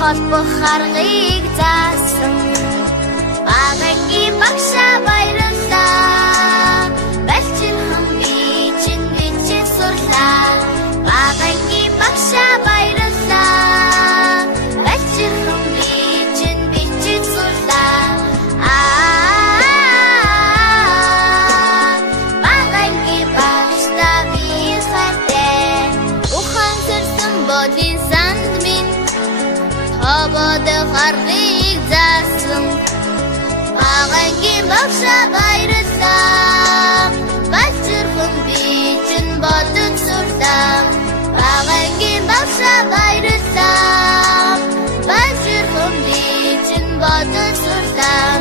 хот бухаргыг заасан багангийн багшаа баярлалаа балчирхан би чинь сурлаа багангийн багшаа баярлалаа балчирхан би чинь сурлаа багангийн багшаа би хайртай ухан сэрсэн бодийн санд минь хобод харгыг заасан багангийн багшаа баярлалаа балчирхан би чинь бодон сурлаа багангийн багшаа баярлалаа балчирхан би чинь бодон сурлаа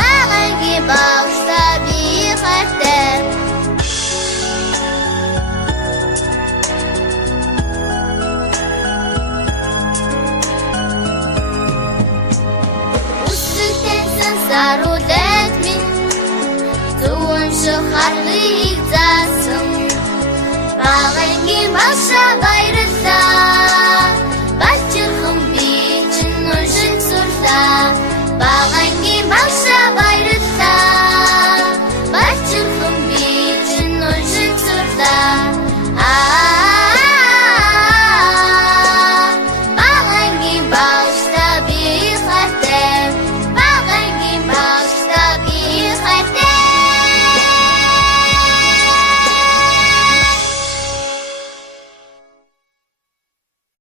багангийн багшаа би хайртай Сарудет минь зүүн шахарыг заасан багангийн багшаа баярлалаа